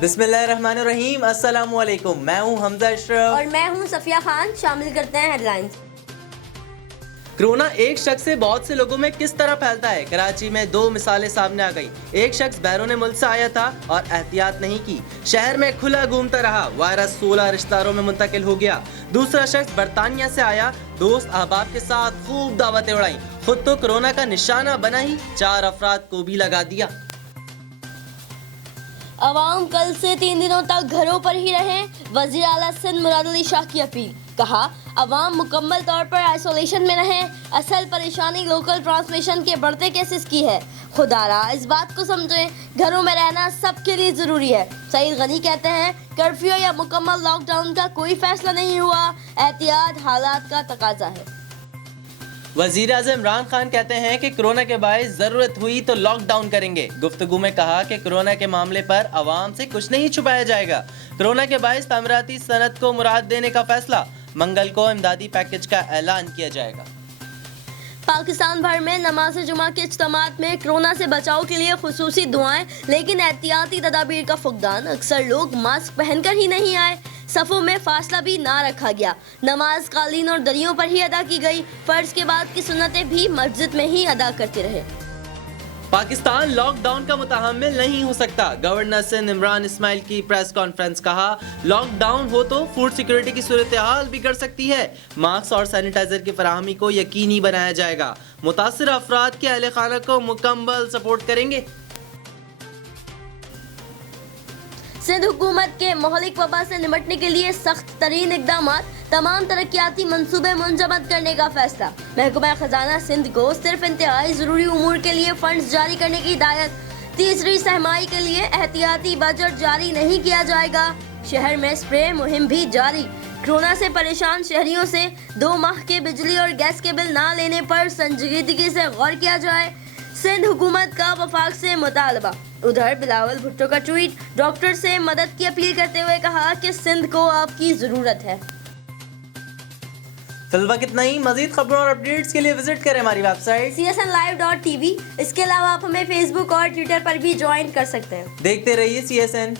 بسم اللہ الرحمن الرحیم، السلام علیکم۔ میں ہوں حمزہ اشرف اور میں ہوں صفیہ خان۔ شامل کرتے ہیں ہیڈ لائنز۔ کرونا ایک شخص سے بہت سے لوگوں میں کس طرح پھیلتا ہے؟ کراچی میں 2 مثالیں سامنے آ گئیں۔ ایک شخص بیرون ملک سے آیا تھا اور احتیاط نہیں کی، شہر میں کھلا گھومتا رہا، وائرس 16 رشتہ داروں میں منتقل ہو گیا۔ دوسرا شخص برطانیہ سے آیا، دوست احباب کے ساتھ خوب دعوتیں اڑائیں، خود تو کرونا کا نشانہ بنا ہی 4 افراد کو بھی لگا دیا۔ عوام کل سے 3 دنوں تک گھروں پر ہی رہیں، وزیر اعلیٰ سندھ مراد علی شاہ کی اپیل۔ کہا عوام مکمل طور پر آئسولیشن میں رہیں، اصل پریشانی لوکل ٹرانسمیشن کے بڑھتے کیسز کی ہے، خدا را اس بات کو سمجھیں، گھروں میں رہنا سب کے لیے ضروری ہے۔ سعید غنی کہتے ہیں کرفیو یا مکمل لاک ڈاؤن کا کوئی فیصلہ نہیں ہوا، احتیاط حالات کا تقاضا ہے۔ وزیر اعظم عمران خان کہتے ہیں کہ کرونا کے باعث ضرورت ہوئی تو لاک ڈاؤن کریں گے۔ گفتگو میں کہا کہ کرونا کے معاملے پر عوام سے کچھ نہیں چھپایا جائے گا۔ کرونا کے باعث تعمیراتی صنعت کو مراحت دینے کا فیصلہ، منگل کو امدادی پیکج کا اعلان کیا جائے گا۔ پاکستان بھر میں نماز جمعہ کے اجتماعات میں کرونا سے بچاؤ کے لیے خصوصی دعائیں، لیکن احتیاطی تدابیر کا فقدان۔ اکثر لوگ ماسک پہن کر ہی نہیں آئے، صفوں میں فاصلہ بھی نہ رکھا گیا، نماز قالین اور دریوں پر ہی ادا کی گئی، فرض کے بعد کی سنتیں بھی مسجد میں ہی ادا کرتے رہے۔ پاکستان لاک ڈاؤن کا متحمل نہیں ہو سکتا، گورنر سندھ عمران اسماعیل کی پریس کانفرنس۔ کہا لاک ڈاؤن ہو تو فوڈ سیکورٹی کی صورتحال بگڑ سکتی ہے، ماسک اور سینیٹائزر کی فراہمی کو یقینی بنایا جائے گا، متاثرہ افراد کے اہل خانہ کو مکمل سپورٹ کریں گے۔ سندھ حکومت کے مہلک وبا سے نمٹنے کے لیے سخت ترین اقدامات، تمام ترقیاتی منصوبے منجمد کرنے کا فیصلہ۔ محکمہ خزانہ سندھ کو صرف انتہائی ضروری امور کے لیے فنڈز جاری کرنے کی ہدایت۔ تیسری سہمائی کے لیے احتیاطی بجٹ جاری نہیں کیا جائے گا، شہر میں اسپرے مہم بھی جاری۔ کرونا سے پریشان شہریوں سے 2 ماہ کے بجلی اور گیس کے بل نہ لینے پر سنجیدگی سے غور کیا جائے، سندھ حکومت کا وفاق سے مطالبہ۔ ادھر بلاول بھٹو کا ٹویٹ، ڈاکٹر سے مدد کی اپیل کرتے ہوئے کہا کہ سندھ کو آپ کی ضرورت ہے۔ فی الوقت اتنا ہی، مزید خبروں اور اپڈیٹس کے لیے وزٹ کریں ہماری ویب سائٹ csnlive.tv۔ اس کے علاوہ آپ ہمیں فیس بک اور ٹویٹر پر بھی جوائن کر سکتے ہیں۔ دیکھتے رہیے CSN۔